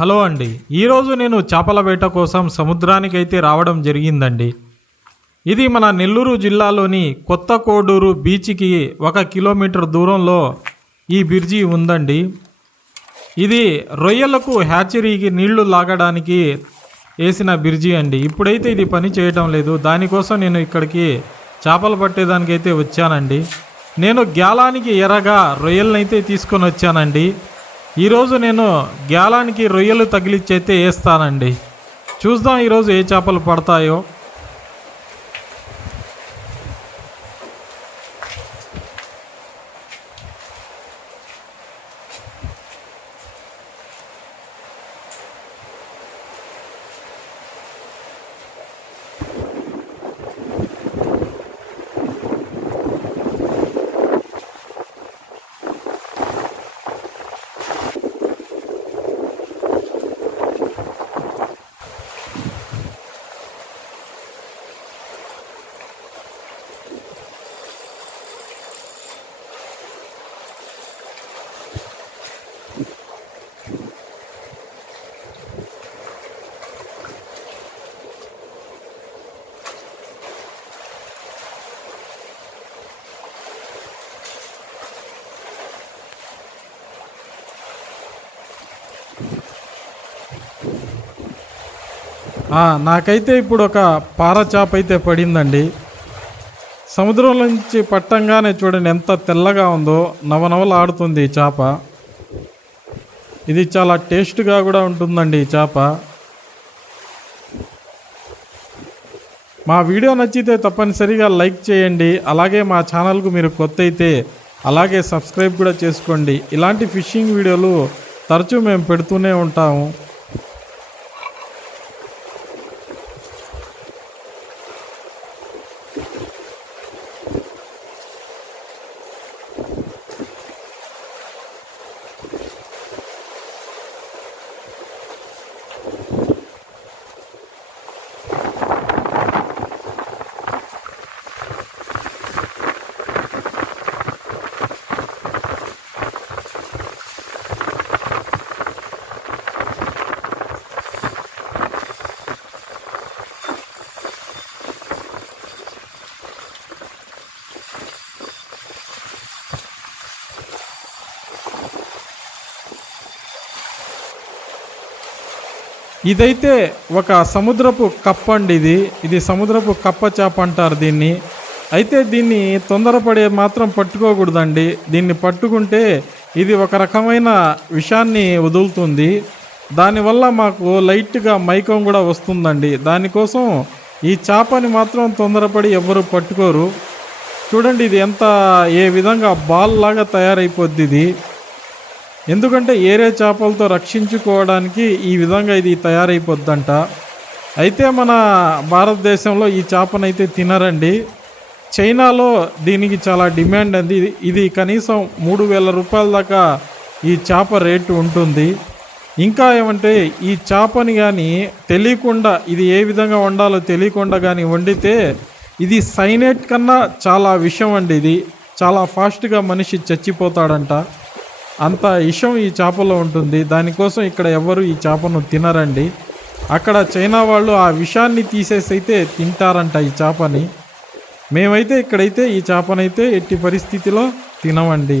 Hello అండి. ఈరోజు నేను చేపల వేట కోసం సముద్రానికి అయితే రావడం జరిగిందండి. ఇది మన నెల్లూరు జిల్లాలోని కొత్త కోడూరు బీచ్కి ఒక కిలోమీటర్ దూరంలో ఈ బిర్జీ ఉందండి. ఇది రొయ్యలకు హ్యాచరీకి నీళ్ళు లాగడానికి వేసిన బిర్జీ అండి. ఇప్పుడైతే ఇది పని చేయటం లేదు. దానికోసం నేను ఇక్కడికి చేపలు పట్టేదానికైతే వచ్చానండి. నేను గ్యాలానికి ఎరగా రొయ్యలనైతే తీసుకొని వచ్చానండి. ఈరోజు నేను గ్యాలానికి రొయ్యలు తగిలిచ్చైతే వేస్తానండి చూద్దాం ఈరోజు ఏ చేపలు పడతాయో. నాకైతే ఇప్పుడు ఒక పార చేప అయితే పడిందండి. సముద్రం నుంచి పట్టంగానే చూడండి ఎంత తెల్లగా ఉందో నవనవలు ఆడుతుంది ఈ చేప. ఇది చాలా టేస్ట్గా కూడా ఉంటుందండి ఈ చేప. మా వీడియో నచ్చితే తప్పనిసరిగా లైక్ చేయండి అలాగే మా ఛానల్కు మీరు కొత్త అయితే అలాగే సబ్స్క్రైబ్ కూడా చేసుకోండి. ఇలాంటి ఫిషింగ్ వీడియోలు తరచూ మేము పెడుతూనే ఉంటాము. ఇదైతే ఒక సముద్రపు కప్ప అండి ఇది. ఇది సముద్రపు కప్ప చేప అంటారు దీన్ని. అయితే దీన్ని తొందరపడే మాత్రం పట్టుకోకూడదండి. దీన్ని పట్టుకుంటే ఇది ఒక రకమైన విషాన్ని వదులుతుంది. దానివల్ల మాకు లైట్గా మైకం కూడా వస్తుందండి. దానికోసం ఈ చేపని మాత్రం తొందరపడి ఎవరు పట్టుకోరు. చూడండి ఇది ఎంత ఏ విధంగా బాల్ లాగా తయారైపోద్ది ఇది. ఎందుకంటే ఏరే చేపలతో రక్షించుకోవడానికి ఈ విధంగా ఇది తయారైపోద్దంట. అయితే మన భారతదేశంలో ఈ చేపనైతే తినరండి. చైనాలో దీనికి చాలా డిమాండ్ అంది. ఇది- ఇది కనీసం మూడు వేల రూపాయల దాకా ఈ చేప రేటు ఉంటుంది. ఇంకా ఏమంటే ఈ చేపని కానీ తెలియకుండా ఇది ఏ విధంగా వండాలో తెలియకుండా కానీ వండితే ఇది సైనేట్ కన్నా చాలా విషయం అండి ఇది. చాలా ఫాస్ట్గా మనిషి చచ్చిపోతాడంట. అంత ఇషం ఈ చేపలో ఉంటుంది. దానికోసం ఇక్కడ ఎవరు ఈ చేపను తినరండి. అక్కడ చైనా వాళ్ళు ఆ విషాన్ని తీసేసి అయితే తింటారంట ఈ చేపని. మేమైతే ఇక్కడైతే ఈ చేపనైతే ఎట్టి పరిస్థితిలో తినమండి.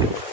you.